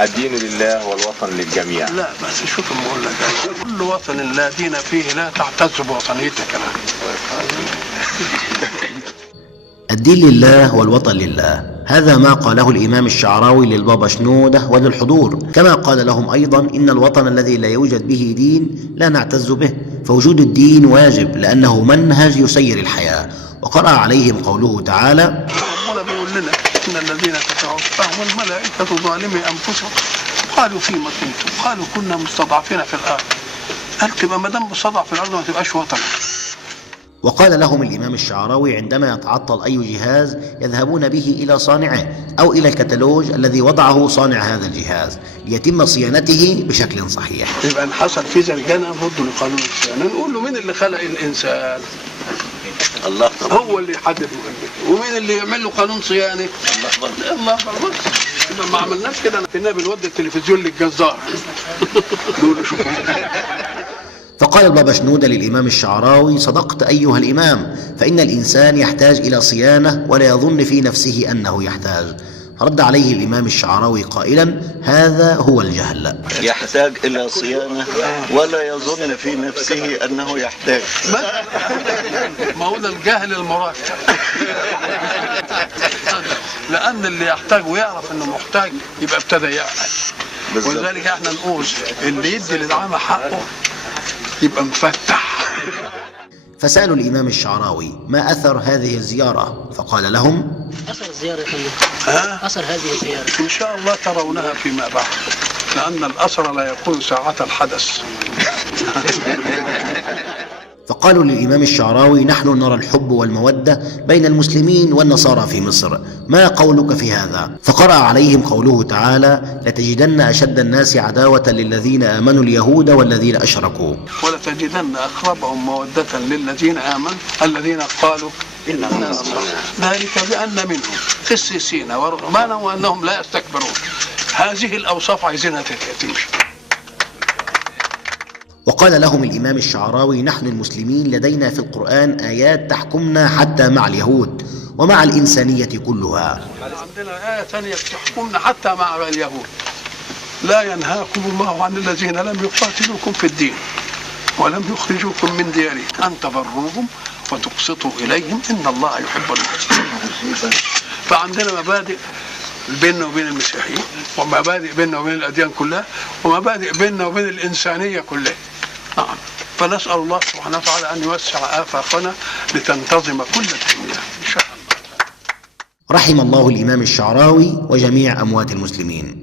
الدين لله والوطن للجميع. لا بس شوف ما اقول لك، كل وطن لا دين فيه لا تعتز بوطنيتك. الدين لله والوطن لله، هذا ما قاله الإمام الشعراوي للبابا شنودة وللحضور، كما قال لهم أيضا إن الوطن الذي لا يوجد به دين لا نعتز به، فوجود الدين واجب لأنه منهج يسير الحياة. وقرأ عليهم قوله تعالى: ربنا بيقول لنا إن الذين تتوفاهم الملائكة ظالمي أنفسهم قالوا فيما كنتم قالوا كنا مستضعفين في الأرض. قال تبقى ما دام مستضعف في الأرض ما تبقاش وطن. وقال لهم الإمام الشعراوي عندما يتعطل أي جهاز يذهبون به إلى صانعه أو إلى الكتالوج الذي وضعه صانع هذا الجهاز ليتم صيانته بشكل صحيح. يبقى إن حصل في زرجانة نرد لقانون الصيانة، نقول له مين اللي خلق الإنسان؟ الله هو اللي يحدد، ومين اللي يعمل له قانون صيانة؟ الله ما عملناش كده. كنا بنودي التلفزيون للجزار نقول له شوف. فقال البابا شنودة للإمام الشعراوي: صدقت أيها الإمام، فإن الإنسان يحتاج إلى صيانة ولا يظن في نفسه أنه يحتاج. رد عليه الإمام الشعراوي قائلا: هذا هو الجهل. يحتاج إلى صيانة ولا يظن في نفسه أنه يحتاج. ما هو ده الجهل المركب. لأن اللي يحتاج ويعرف أنه محتاج يبقى ابتدى يعمل. ولذلك احنا نقول اللي يدي للعامة حقه يبقى مفتح. فسألوا الإمام الشعراوي: ما أثر هذه الزيارة؟ فقال لهم: أثر الزيارة يا أثر هذه الزيارة إن شاء الله ترونها فيما بعد، لأن الأثر لا يكون ساعة الحدث. فقالوا للإمام الشعراوي: نحن نرى الحب والمودة بين المسلمين والنصارى في مصر، ما قولك في هذا؟ فقرأ عليهم قوله تعالى: لتجدن أشد الناس عداوة للذين آمنوا اليهود والذين أشركوا، ولتجدن أقربهم مودة للذين آمنوا الذين قالوا إننا نصارى، ذلك بأن منهم قسيسين ورهبانا وأنهم لا يستكبرون. هذه الأوصاف عايزينها تمشي. وقال لهم الإمام الشعراوي: نحن المسلمين لدينا في القرآن آيات تحكمنا حتى مع اليهود ومع الإنسانية كلها. عندنا آية ثانية تحكمنا حتى مع اليهود: لا ينهاكم الله عن الذين لم يقاتلوكم في الدين ولم يخرجوكم من دياركم أن تبروهم وتقسطوا إليهم إن الله يحب المقسطين. فعندنا مبادئ بيننا وبين المسيحيين، ومبادئ بيننا وبين الأديان كلها، ومبادئ بيننا وبين الإنسانية كلها. فنسأل الله سبحانه وتعالى أن يوسع آفاقنا لتنتظم كل الدنيا إن شاء الله. رحم الله الإمام الشعراوي وجميع أموات المسلمين.